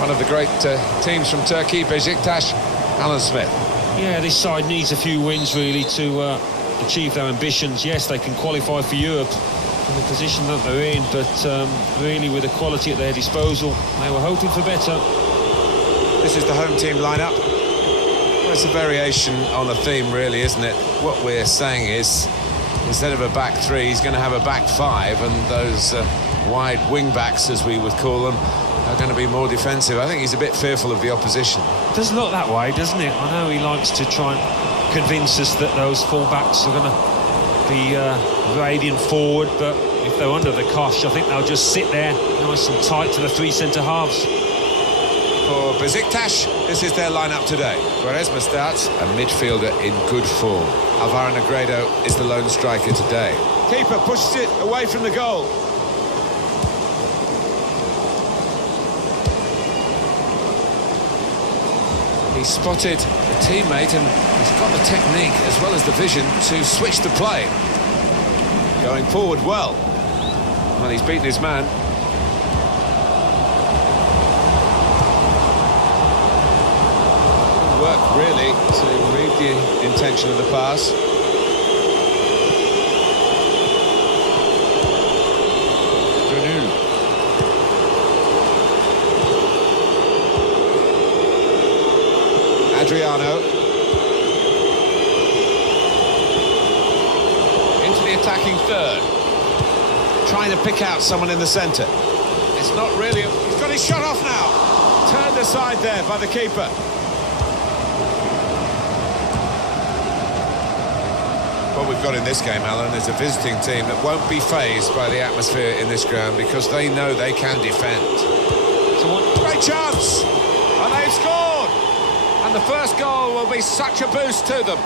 One of the great teams from Turkey, Beşiktaş, Alan Smith. Yeah, this side needs a few wins really to achieve their ambitions. Yes, they can qualify for Europe in the position that they're in, but really with the quality at their disposal, they were hoping for better. This is the home team lineup. Well, it's a variation on a theme, really, isn't it? What we're saying is, instead of a back three, he's going to have a back five, and those wide wing backs, as we would call them, are going to be more defensive. I think he's a bit fearful of the opposition. It does look that way, doesn't it? I know he likes to try and convince us that those full-backs are going to be radiant forward, but if they're under the cosh, I think they'll just sit there nice and tight to the three centre-halves. For Beşiktaş, this is their lineup today. Quaresma starts, a midfielder in good form. Alvaro Negredo is the lone striker today. Keeper pushes it away from the goal. He spotted a teammate and he's got the technique as well as the vision to switch the play. Going forward well. Well, he's beaten his man. Work really to read the intention of the pass. Adriano into the attacking third, trying to pick out someone in the centre. It's not really. He's got his shot off now. Turned aside there by the keeper. What we've got in this game, Alan, is a visiting team that won't be fazed by the atmosphere in this ground because they know they can defend. Great chance! And they've scored! And the first goal will be such a boost to them.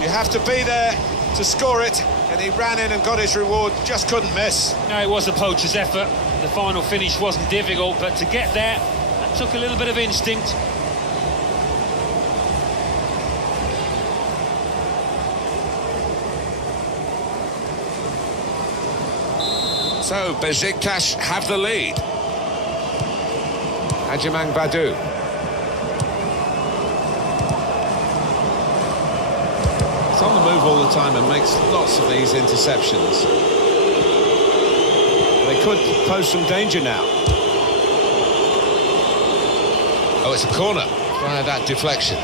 You have to be there to score it, and he ran in and got his reward, just couldn't miss. No, it was a poacher's effort. The final finish wasn't difficult, but to get there, that took a little bit of instinct. So, Beşiktaş have the lead. Hajiman Badu. He's on the move all the time and makes lots of these interceptions. They could pose some danger now. Oh, it's a corner via that deflection.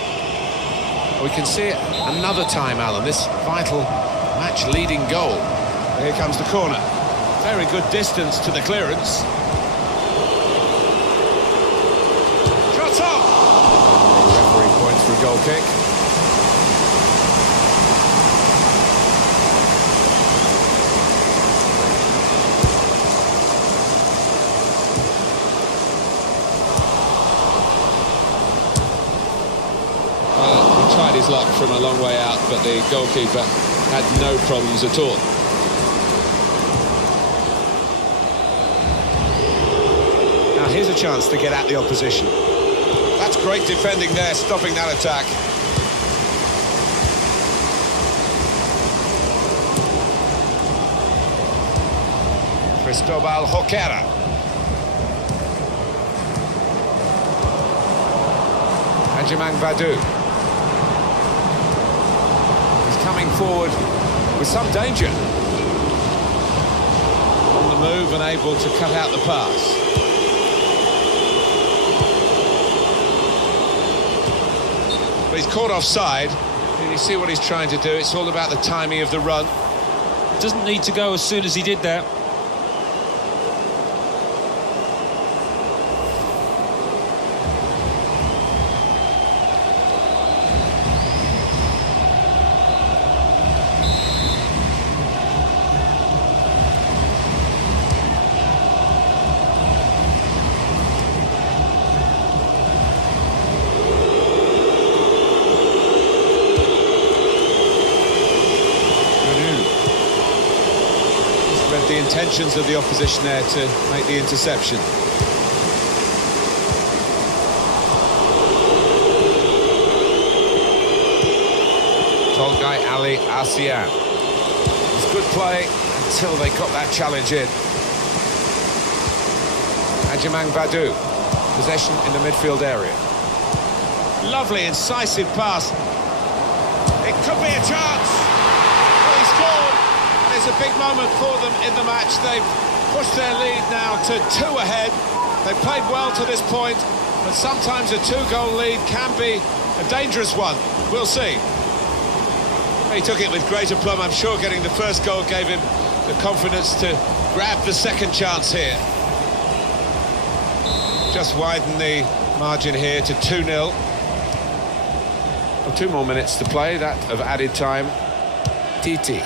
We can see it another time, Alan, this vital match-leading goal. Here comes the corner. Very good distance to the clearance. Shot up! Referee points for a goal kick. Well, he tried his luck from a long way out, but the goalkeeper had no problems at all. Here's a chance to get at the opposition. That's great defending there, stopping that attack. Cristobal Joquera. Hajiman Badu. He's coming forward with some danger. On the move and able to cut out the pass. He's caught offside. You see what he's trying to do. It's all about the timing of the run. Doesn't need to go as soon as he did that. The intentions of the opposition there to make the interception. Tolgai Ali Asian. It was good play until they got that challenge in. Ajimang Badu, possession in the midfield area. Lovely, incisive pass. It could be a chance. Well, he scored. It's a big moment for them in the match. They've pushed their lead now to 2 ahead. They've played well to this point, but sometimes a 2-goal lead can be a dangerous one. We'll see. He took it with great aplomb. I'm sure getting the first goal gave him the confidence to grab the second chance here. Just widen the margin here to 2-0. Well, 2 more minutes to play, that of added time. Titi. In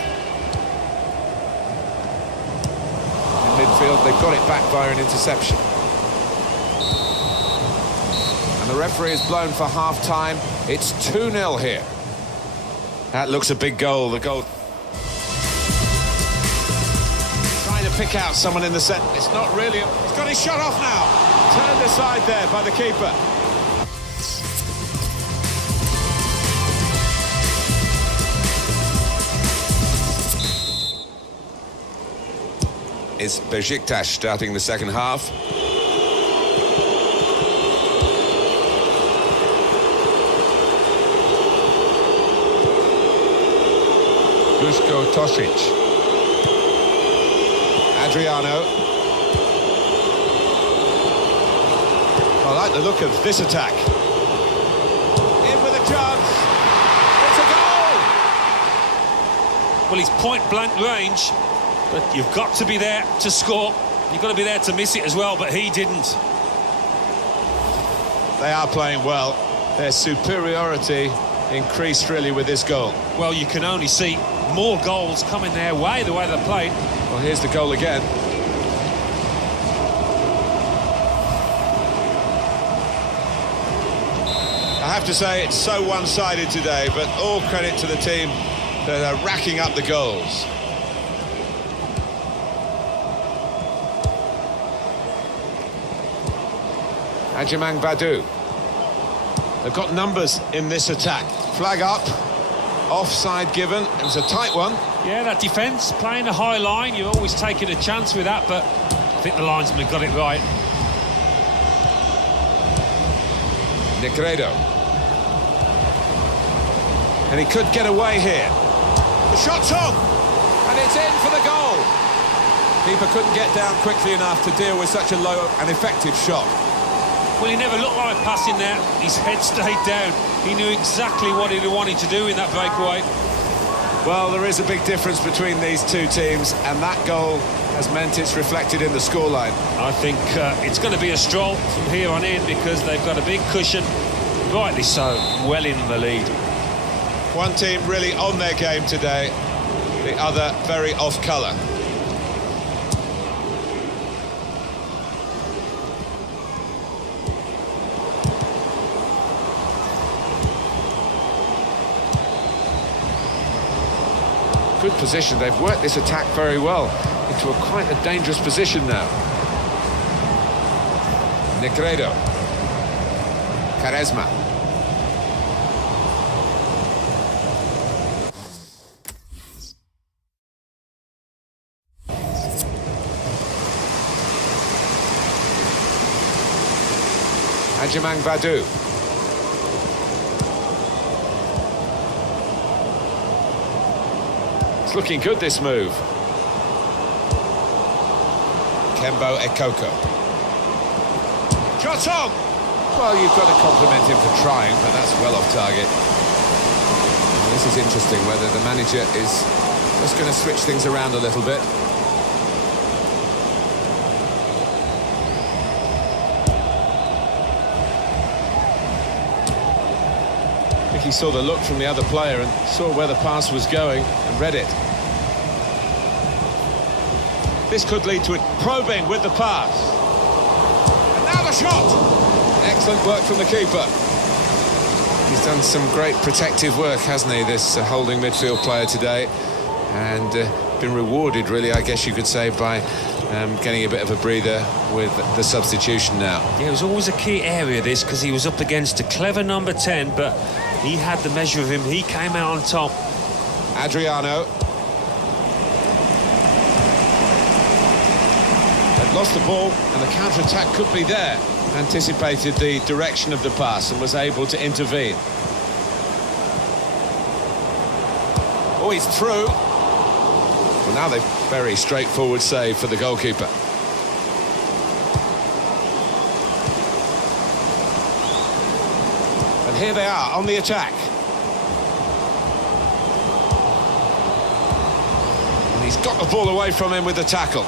midfield, they've got it back via an interception. And the referee has blown for half-time. It's 2-0 here. That looks a big goal, the goal. Trying to pick out someone in the centre. It's not really... He's got his shot off now. Turned aside there by the keeper. It's Beşiktaş starting the second half. Dusko Tosic. Adriano. I like the look of this attack. In with a chance. It's a goal! Well, he's point-blank range, but you've got to be there to score. You've got to be there to miss it as well, but he didn't. They are playing well. Their superiority increased really with this goal. Well, you can only see more goals coming their way, the way they're playing. Well, here's the goal again. I have to say it's so one-sided today, but all credit to the team that are racking up the goals. Ajimang Badu. They've got numbers in this attack. Flag up, offside given. It was a tight one. Yeah, that defence, playing a high line, you're always taking a chance with that, but I think the linesman got it right. Negredo. And he could get away here. The shot's on! And it's in for the goal! Keeper couldn't get down quickly enough to deal with such a low and effective shot. Well, he never looked like passing there. His head stayed down. He knew exactly what he wanted to do in that breakaway. Well, there is a big difference between these two teams, and that goal has meant it's reflected in the scoreline. I think it's going to be a stroll from here on in because they've got a big cushion, rightly so, well in the lead. One team really on their game today, the other very off-colour. Good position. They've worked this attack very well into quite a dangerous position now. Negredo. Quaresma. Ajimang Badu. It's looking good, this move. Kembo-Ekoko. Shot on! Well, you've got to compliment him for trying, but that's well off target. And this is interesting, whether the manager is just going to switch things around a little bit. I think he saw the look from the other player and saw where the pass was going and read it. This could lead to it probing with the pass. And now the shot! Excellent work from the keeper. He's done some great protective work, hasn't he, this holding midfield player today? And been rewarded, really, I guess you could say, by getting a bit of a breather with the substitution now. Yeah, it was always a key area, this, because he was up against a clever number 10, but He had the measure of him. He came out on top. Adriano. They'd lost the ball and the counter-attack could be there. Anticipated the direction of the pass and was able to intervene. Oh, he's through. Well, now they've very straightforward save for the goalkeeper. And here they are on the attack. And he's got the ball away from him with the tackle.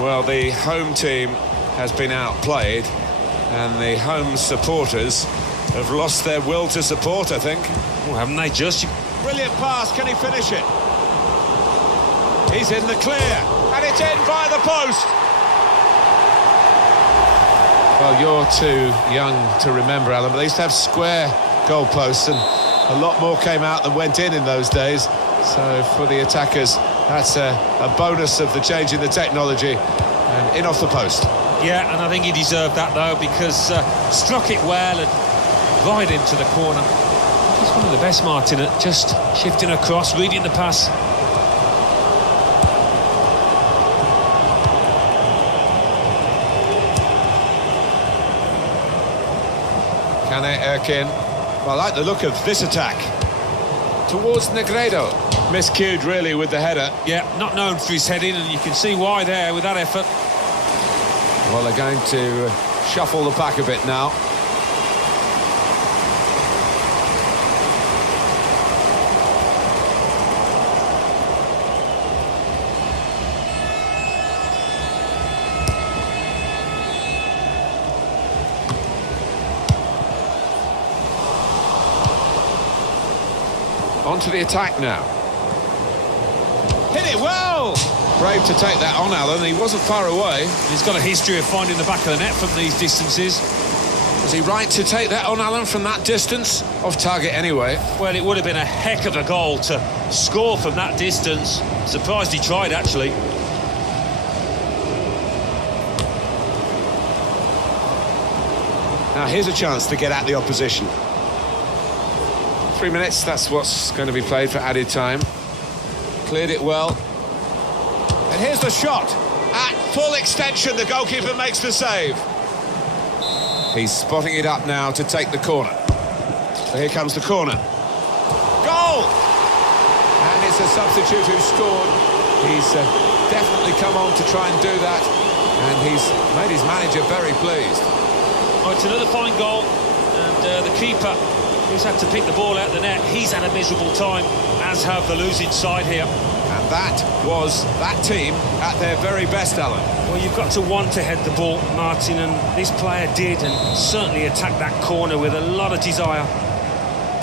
Well, the home team has been outplayed and the home supporters have lost their will to support, I think. Well, haven't they just? Brilliant pass, can he finish it? He's in the clear, and it's in by the post. Well, you're too young to remember, Alan, but they used to have square goalposts, and a lot more came out than went in those days. So for the attackers, that's a bonus of the change in the technology, and in off the post. Yeah, and I think he deserved that, though, because struck it well and right into the corner. He's one of the best, Martin, at just shifting across, reading the pass. Erkin. Well, I like the look of this attack. Towards Negredo. Miscued, really, with the header. Yeah, not known for his heading, and you can see why there with that effort. Well, they're going to shuffle the pack a bit now. On to the attack now. Hit it well! Brave to take that on, Alan. He wasn't far away. He's got a history of finding the back of the net from these distances. Was he right to take that on, Alan, from that distance? Off target anyway. Well, it would have been a heck of a goal to score from that distance. Surprised he tried, actually. Now here's a chance to get at the opposition. 3 minutes, that's what's going to be played for added time. Cleared it well. And here's the shot. At full extension, the goalkeeper makes the save. He's spotting it up now to take the corner. So here comes the corner. Goal! And it's a substitute who scored. He's definitely come on to try and do that. And he's made his manager very pleased. Oh, it's another fine goal. And the keeper, who's had to pick the ball out of the net, he's had a miserable time, as have the losing side here. And that was that team at their very best, Alan. Well, you've got to want to head the ball, Martin, and this player did, and certainly attacked that corner with a lot of desire.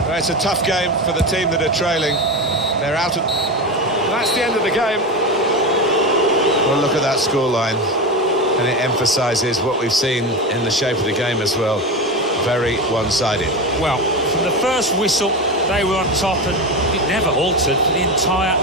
Well, it's a tough game for the team that are trailing. They're out of... That's the end of the game. Well, look at that scoreline. And it emphasises what we've seen in the shape of the game as well. Very one-sided. Well, from the first whistle, they were on top, and it never altered for the entire